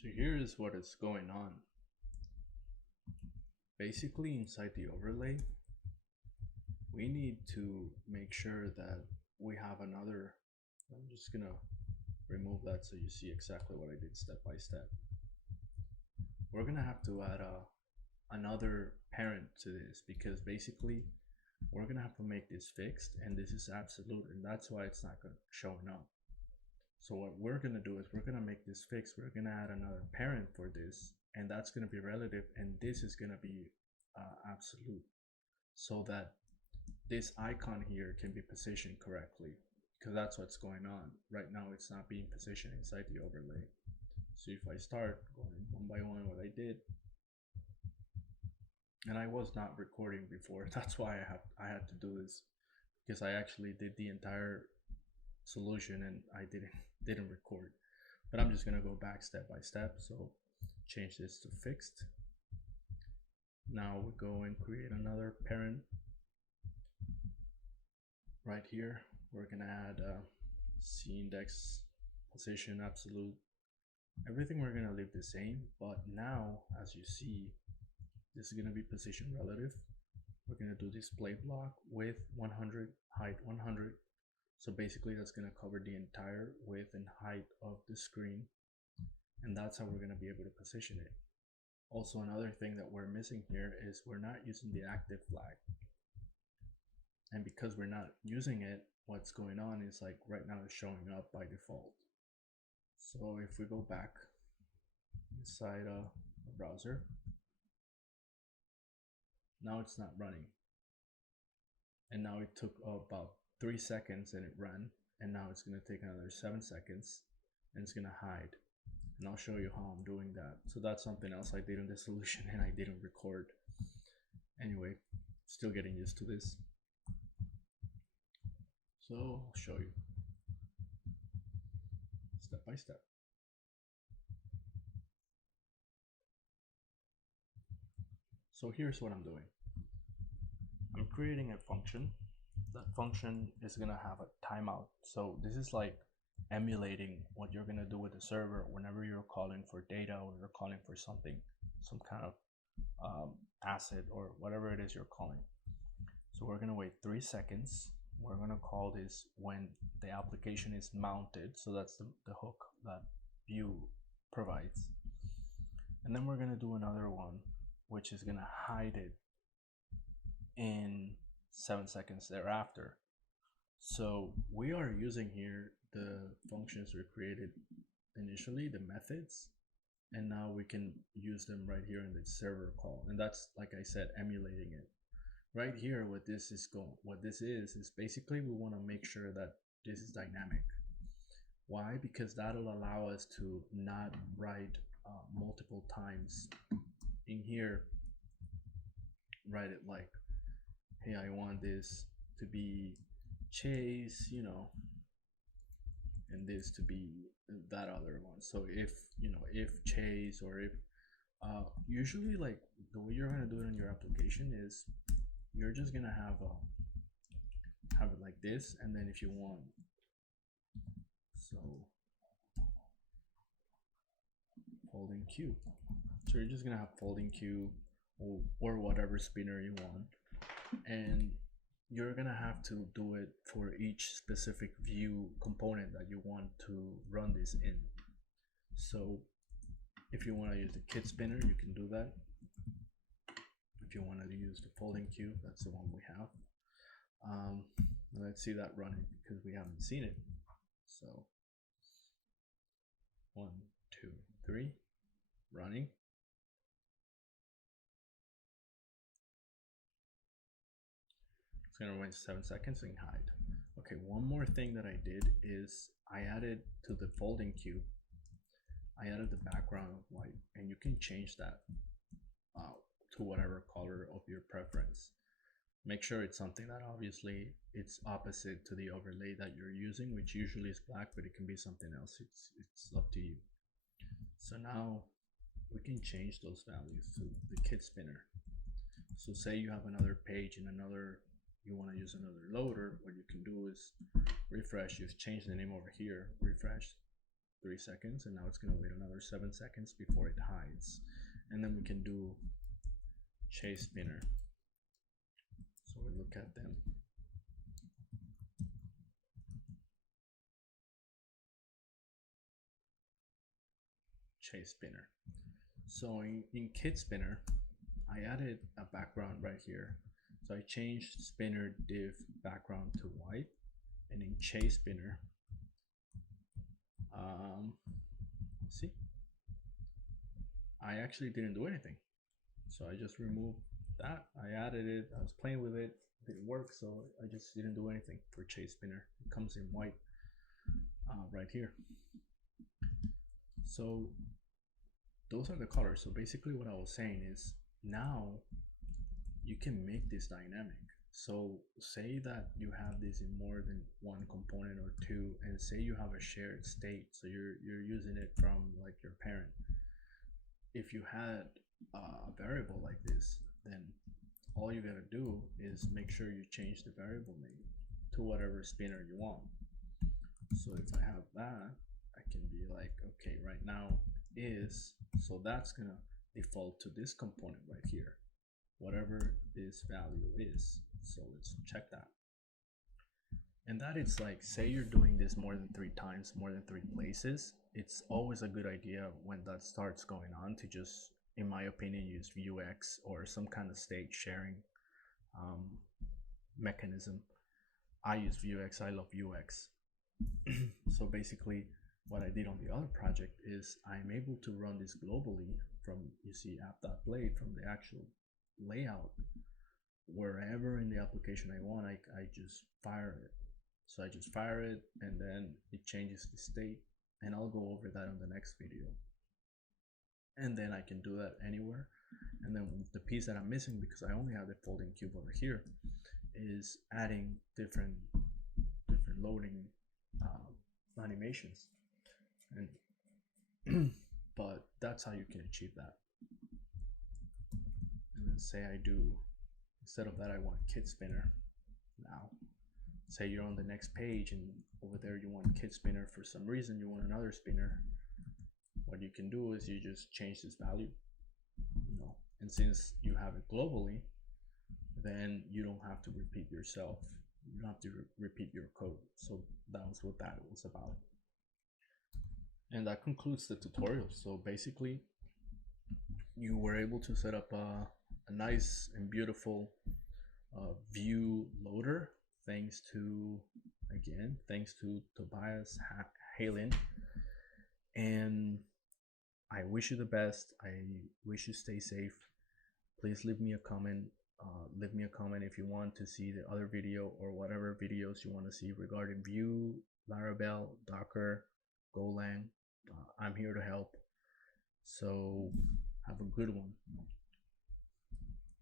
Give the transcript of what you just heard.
So here's what is going on. Basically, inside the overlay, we need to make sure that we have another. I'm just gonna remove that so you see exactly what I did step by step. We're gonna have to add another parent to this because basically we're gonna have to make this fixed, and this is absolute, and that's why it's not gonna showing up. So what we're gonna do is we're gonna make this fixed. We're gonna add another parent for this, and that's gonna be relative, and this is gonna be absolute, so that this icon here can be positioned correctly, because that's what's going on right now. It's not being positioned inside the overlay. So if I start going one by one what I did, and I was not recording before, that's why I had to do this, because I actually did the entire solution and I didn't record. But I'm just gonna go back step by step. So change this to fixed. Now we go and create another parent right here. We're gonna add C index, position, absolute, everything we're gonna leave the same, but now as you see, this is gonna be position relative. We're gonna do display block width 100, height 100. So basically that's gonna cover the entire width and height of the screen, and that's how we're gonna be able to position it. Also, another thing that we're missing here is we're not using the active flag. And because we're not using it, what's going on is like right now it's showing up by default. So if we go back inside a browser, now it's not running. And now it took about 3 seconds and it ran, and now it's gonna take another 7 seconds and it's gonna hide. And I'll show you how I'm doing that. So that's something else I did in the solution and I didn't record. Anyway, still getting used to this. So I'll show you step by step. So here's what I'm doing. I'm creating a function. That function is gonna have a timeout. So this is like emulating what you're gonna do with the server whenever you're calling for data or you're calling for something, some kind of asset or whatever it is you're calling. So we're gonna wait 3 seconds. We're gonna call this when the application is mounted. So that's the hook that Vue provides. And then we're gonna do another one, which is gonna hide it in 7 seconds thereafter. So we are using here the functions we created initially, the methods, and now we can use them right here in the server call. And that's, like I said, emulating it. Right here, what this is basically we want to make sure that this is dynamic. Why? Because that'll allow us to not write multiple times in here. Write it like, hey, I want this to be Chase, and this to be that other one. So if Chase, or if usually, like, the way you're gonna do it in your application is you're just gonna have it like this, and then if you want, so folding Q. So you're just gonna have folding Q or whatever spinner you want, and you're gonna have to do it for each specific Vue component that you want to run this in. So if you want to use the kit spinner, you can do that. If you want to use the folding Q, that's the one we have. Let's see that running because we haven't seen it. So 1, 2, 3, running. It's gonna wait 7 seconds and hide. Okay, one more thing that I did is I added to the folding cube, I added the background of white, and you can change that to whatever color of your preference. Make sure it's something that obviously it's opposite to the overlay that you're using, which usually is black, but it can be something else. It's up to you. So now we can change those values to the kit spinner. So say you have another page and you want to use another loader, what you can do is refresh, just change the name over here, refresh, 3 seconds, and now it's going to wait another 7 seconds before it hides. And then we can do chase spinner. So we look at them. Chase spinner. So in kit spinner, I added a background right here. So I changed spinner div background to white, and in chase spinner, see, I actually didn't do anything. So I just removed that. I added it. I was playing with it. It didn't work, so I just didn't do anything for chase spinner. It comes in white right here. So those are the colors. So basically what I was saying is now you can make this dynamic. So say that you have this in more than one component or two, and say you have a shared state, so you're using it from like your parent. If you had a variable like this, then all you gotta do is make sure you change the variable name to whatever spinner you want. So if I have that, I can be like, okay, right now is, so that's gonna default to this component right here, whatever this value is. So let's check that. And that it's like, say you're doing this more than 3 times, more than 3 places, it's always a good idea when that starts going on to just, in my opinion, use Vuex or some kind of state sharing mechanism. I use Vuex, I love Vuex. So basically what I did on the other project is I'm able to run this globally from, you see, app.blade, from the actual layout, wherever in the application I want, I just fire it. So I just fire it, and then it changes the state, and I'll go over that on the next video. And then I can do that anywhere. And then the piece that I'm missing, because I only have the folding cube over here, is adding different loading animations. And but that's how you can achieve that. And then say I do, instead of that, I want kit spinner. Now say you're on the next page and over there you want kit spinner, for some reason you want another spinner, what you can do is you just change this value, and since you have it globally, then you don't have to repeat yourself, you don't have to repeat your code. So that was what that was about. And that concludes the tutorial. So basically you were able to set up a nice and beautiful view loader, thanks to Tobias Halen. And I wish you the best. I wish you stay safe. Please leave me a comment. If you want to see the other video or whatever videos you want to see regarding Vue, Laravel, Docker, Golang. I'm here to help. So have a good one.